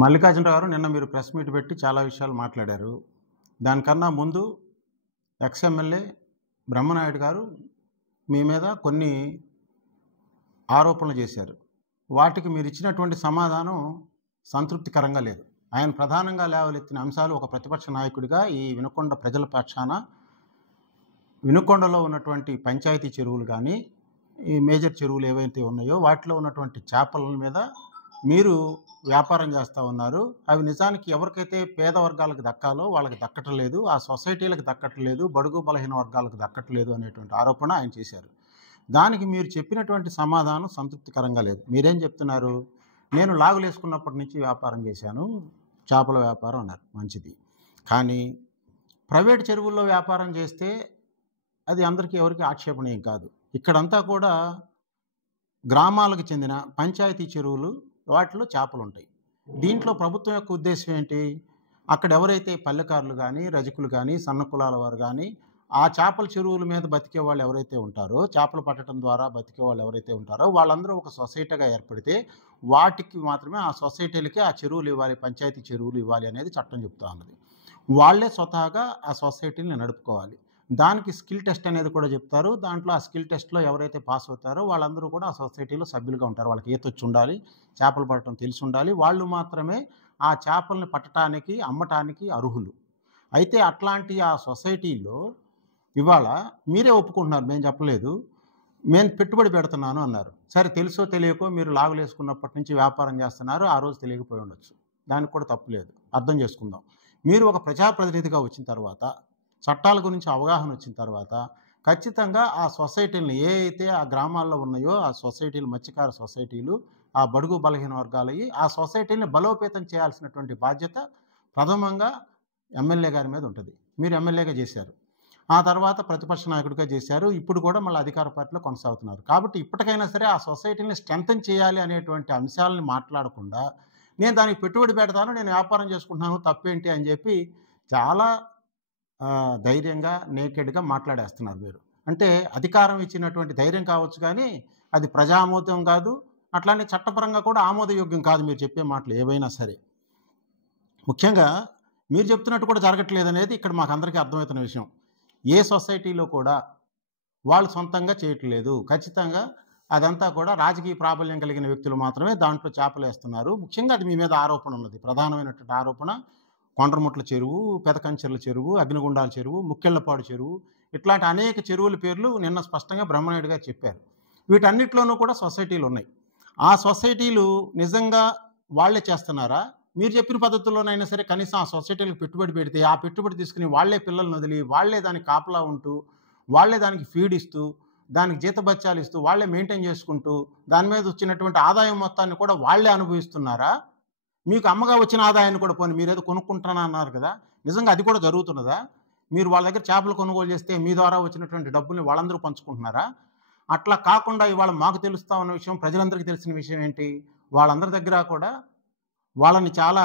మల్లికార్జునరావు గారు నిన్న మీరు ప్రెస్ మీట్ పెట్టి చాలా విషయాలు మాట్లాడారు. దానికన్నా ముందు ఎక్స్-ఎమ్మెల్యే బ్రహ్మనాయుడు గారు మీ మీద కొన్ని ఆరోపణలు చేశారు. వాటికి మీరు ఇచ్చినటువంటి సమాధానం సంతృప్తికరంగా లేదు. ఆయన ప్రధానంగా లేవలెత్తిన అంశాలు ఒక ప్రతిపక్ష నాయకుడిగా ఈ వినుకొండ ప్రజల పక్షాన వినుకొండలో ఉన్నటువంటి పంచాయతీ చెరువులు కానీ, ఈ మేజర్ చెరువులు ఏవైతే ఉన్నాయో వాటిలో ఉన్నటువంటి చేపల మీద మీరు వ్యాపారం చేస్తూ ఉన్నారు. అవి నిజానికి ఎవరికైతే పేద వర్గాలకు దక్కాలో వాళ్ళకి దక్కటం లేదు, ఆ సొసైటీలకు దక్కటం లేదు, బడుగు బలహీన వర్గాలకు దక్కటం లేదు అనేటువంటి ఆరోపణ ఆయన చేశారు. దానికి మీరు చెప్పినటువంటి సమాధానం సంతృప్తికరంగా లేదు. మీరేం చెప్తున్నారు? నేను లాగులేసుకున్నప్పటి నుంచి వ్యాపారం చేశాను, చేపల వ్యాపారం అన్నారు. మంచిది. కానీ ప్రైవేట్ చెరువుల్లో వ్యాపారం చేస్తే అది అందరికీ ఎవరికి ఆక్షేపణీయం కాదు. ఇక్కడంతా కూడా గ్రామాలకు చెందిన పంచాయతీ చెరువులు, వాటిలో చేపలు ఉంటాయి. దీంట్లో ప్రభుత్వం యొక్క ఉద్దేశం ఏంటి? అక్కడ ఎవరైతే పల్లెకారులు కానీ, రజకులు కానీ, సన్న కులాల వారు కానీ, ఆ చేపల చెరువుల మీద బతికే వాళ్ళు ఎవరైతే ఉంటారో, చేపలు పట్టడం ద్వారా బతికే వాళ్ళు ఎవరైతే ఉంటారో వాళ్ళందరూ ఒక సొసైటీగా ఏర్పడితే వాటికి మాత్రమే, ఆ సొసైటీలకి ఆ చెరువులు ఇవ్వాలి, పంచాయతీ చెరువులు ఇవ్వాలి అనేది చట్టం చెప్తా ఉన్నది. వాళ్ళే స్వతహాగా ఆ సొసైటీని నడుపుకోవాలి. దానికి స్కిల్ టెస్ట్ అనేది కూడా చెప్తారు. దాంట్లో ఆ స్కిల్ టెస్ట్లో ఎవరైతే పాస్ అవుతారో వాళ్ళందరూ కూడా ఆ సొసైటీలో సభ్యులుగా ఉంటారు. వాళ్ళకి ఈతొచ్చి ఉండాలి, చేపలు పట్టడం తెలిసి ఉండాలి. వాళ్ళు మాత్రమే ఆ చేపల్ని పట్టడానికి, అమ్మటానికి అర్హులు. అయితే అట్లాంటి ఆ సొసైటీలో ఇవాళ మీరే ఒప్పుకుంటున్నారు, మేము చెప్పలేదు, నేను పెట్టుబడి పెడుతున్నాను అన్నారు. సరే, తెలుసో తెలియకో మీరు లాగులేసుకున్నప్పటి నుంచి వ్యాపారం చేస్తున్నారు, ఆ రోజు తెలియకపోయి ఉండొచ్చు, దానికి కూడా తప్పు లేదు, అర్థం చేసుకుందాం. మీరు ఒక ప్రజాప్రతినిధిగా వచ్చిన తర్వాత, చట్టాల గురించి అవగాహన వచ్చిన తర్వాత ఖచ్చితంగా ఆ సొసైటీలను ఏ అయితే ఆ గ్రామాల్లో ఉన్నాయో ఆ సొసైటీలు, మత్స్యకార సొసైటీలు, ఆ బడుగు బలహీన వర్గాలయ్యి ఆ సొసైటీని బలోపేతం చేయాల్సినటువంటి బాధ్యత ప్రథమంగా ఎమ్మెల్యే గారి మీద ఉంటుంది. మీరు ఎమ్మెల్యేగా చేశారు, ఆ తర్వాత ప్రతిపక్ష నాయకుడిగా చేశారు, ఇప్పుడు కూడా మళ్ళీ అధికార పార్టీలో కొనసాగుతున్నారు. కాబట్టి ఇప్పటికైనా సరే ఆ సొసైటీని స్ట్రెంథన్ చేయాలి అనేటువంటి అంశాలను మాట్లాడకుండా, నేను దానికి పెట్టుబడి పెడతాను, నేను వ్యాపారం చేసుకుంటున్నాను, తప్పేంటి అని చెప్పి చాలా ధైర్యంగా, నేకెడ్గా మాట్లాడేస్తున్నారు మీరు. అంటే అధికారం ఇచ్చినటువంటి ధైర్యం కావచ్చు, కానీ అది ప్రజామోదం కాదు, అట్లానే చట్టపరంగా కూడా ఆమోదయోగ్యం కాదు మీరు చెప్పే మాటలు ఏవైనా సరే. ముఖ్యంగా మీరు చెప్తున్నట్టు కూడా జరగట్లేదు అనేది ఇక్కడ మాకు అందరికీ అర్థమవుతున్న విషయం. ఏ సొసైటీలో కూడా వాళ్ళు సొంతంగా చేయట్లేదు. ఖచ్చితంగా అదంతా కూడా రాజకీయ ప్రాబల్యం కలిగిన వ్యక్తులు మాత్రమే దాంట్లో చేపలు వేస్తున్నారు. ముఖ్యంగా అది మీ మీద ఆరోపణ ఉన్నది. ప్రధానమైనటువంటి ఆరోపణ కొండ్రముట్ల చెరువు, పెదకంచెర్ల చెరువు, అగ్నిగుండాల చెరువు, ముక్కెళ్లపాడు చెరువు, ఇట్లాంటి అనేక చెరువుల పేర్లు నిన్న స్పష్టంగా బ్రహ్మనాయుడు గారు చెప్పారు. వీటన్నిటిలోనూ కూడా సొసైటీలు ఉన్నాయి. ఆ సొసైటీలు నిజంగా వాళ్ళే చేస్తున్నారా? మీరు చెప్పిన పద్ధతుల్లోనైనా సరే కనీసం ఆ సొసైటీలకు పెట్టుబడి పెడితే, ఆ పెట్టుబడి తీసుకుని వాళ్లే పిల్లల్ని వదిలి, వాళ్లే దానికి కాపలా ఉంటూ, వాళ్లే దానికి ఫీడ్ ఇస్తూ, దానికి జీతబత్యాలు ఇస్తూ, వాళ్లే మెయింటైన్ చేసుకుంటూ, దాని మీద వచ్చినటువంటి ఆదాయం మొత్తాన్ని కూడా వాళ్లే అనుభవిస్తున్నారా? మీకు అమ్మగా వచ్చిన ఆదాయాన్ని కూడా పోనీ మీరేదో కొనుక్కుంటున్నా అన్నారు కదా, నిజంగా అది కూడా జరుగుతున్నదా? మీరు వాళ్ళ దగ్గర చేపలు కొనుగోలు చేస్తే మీ ద్వారా వచ్చినటువంటి డబ్బుల్ని వాళ్ళందరూ పంచుకుంటున్నారా? అట్లా కాకుండా ఇవాళ మాకు తెలుస్తా ఉన్న విషయం, ప్రజలందరికీ తెలిసిన విషయం ఏంటి? వాళ్ళందరి దగ్గర కూడా వాళ్ళని చాలా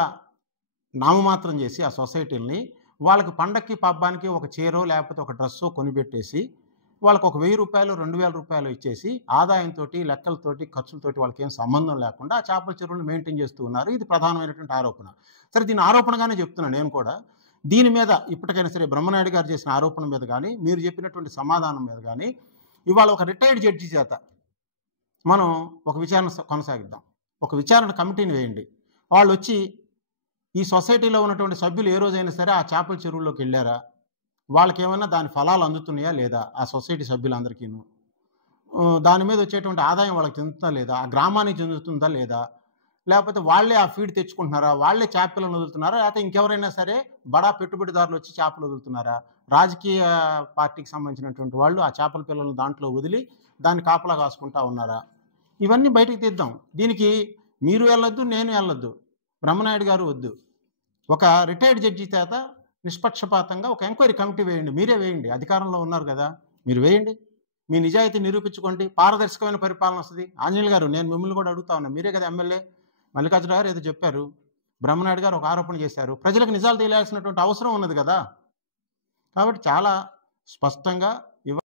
నామమాత్రం చేసి ఆ సొసైటీలని, వాళ్ళకి పండక్కి పబ్బానికి ఒక చీరో లేకపోతే ఒక డ్రెస్సో కొనిపెట్టేసి, వాళ్ళకి ఒక ₹1000, ₹2000 ఇచ్చేసి, ఆదాయంతో, లెక్కలతోటి, ఖర్చులతోటి వాళ్ళకి ఏం సంబంధం లేకుండా ఆ చేపల చెరువులను మెయింటైన్ చేస్తూ ఉన్నారు. ఇది ప్రధానమైనటువంటి ఆరోపణ. సరే, దీని ఆరోపణగానే చెప్తున్నాను నేను కూడా. దీని మీద ఇప్పటికైనా సరే బ్రహ్మనాయుడు గారు చేసిన ఆరోపణ మీద కానీ, మీరు చెప్పినటువంటి సమాధానం మీద కానీ, ఇవాళ ఒక రిటైర్డ్ జడ్జి చేత మనం ఒక విచారణ కొనసాగిద్దాం. ఒక విచారణ కమిటీని వేయండి. వాళ్ళు వచ్చి ఈ సొసైటీలో ఉన్నటువంటి సభ్యులు ఏ రోజైనా సరే ఆ చేపల చెరువుల్లోకి వెళ్ళారా? వాళ్ళకేమైనా దాని ఫలాలు అందుతున్నాయా లేదా? ఆ సొసైటీ సభ్యులందరికీను దాని మీద వచ్చేటువంటి ఆదాయం వాళ్ళకి చెందుతుందా లేదా? ఆ గ్రామానికి చెందుతుందా లేదా? లేకపోతే వాళ్ళే ఆ ఫీడ్ తెచ్చుకుంటున్నారా? వాళ్ళే చేపలను వదులుతున్నారా? లేకపోతే ఇంకెవరైనా సరే బడా పెట్టుబడిదారులు వచ్చి చేపలు వదులుతున్నారా? రాజకీయ పార్టీకి సంబంధించినటువంటి వాళ్ళు ఆ చేపల పిల్లలను దాంట్లో వదిలి దాన్ని కాపలా కాసుకుంటా ఉన్నారా? ఇవన్నీ బయటికి తీద్దాం. దీనికి మీరు వెళ్ళొద్దు, నేను వెళ్ళొద్దు, బ్రహ్మనాయుడు గారు వద్దు. ఒక రిటైర్డ్ జడ్జి చేత నిష్పక్షపాతంగా ఒక ఎంక్వైరీ కమిటీ వేయండి. మీరే వేయండి, అధికారంలో ఉన్నారు కదా, మీరు వేయండి. మీ నిజాయితీ నిరూపించుకోండి, పారదర్శకమైన పరిపాలన వస్తుంది. ఆంజనేయులు గారు, నేను మిమ్మల్ని కూడా అడుగుతా ఉన్నా, మీరే కదా ఎమ్మెల్యే. మల్లికార్జునరావు గారు ఏదో చెప్పారు, బ్రహ్మనాయుడు గారు ఒక ఆరోపణ చేశారు, ప్రజలకు నిజాలు తెలియాల్సినటువంటి అవసరం ఉన్నది కదా. కాబట్టి చాలా స్పష్టంగా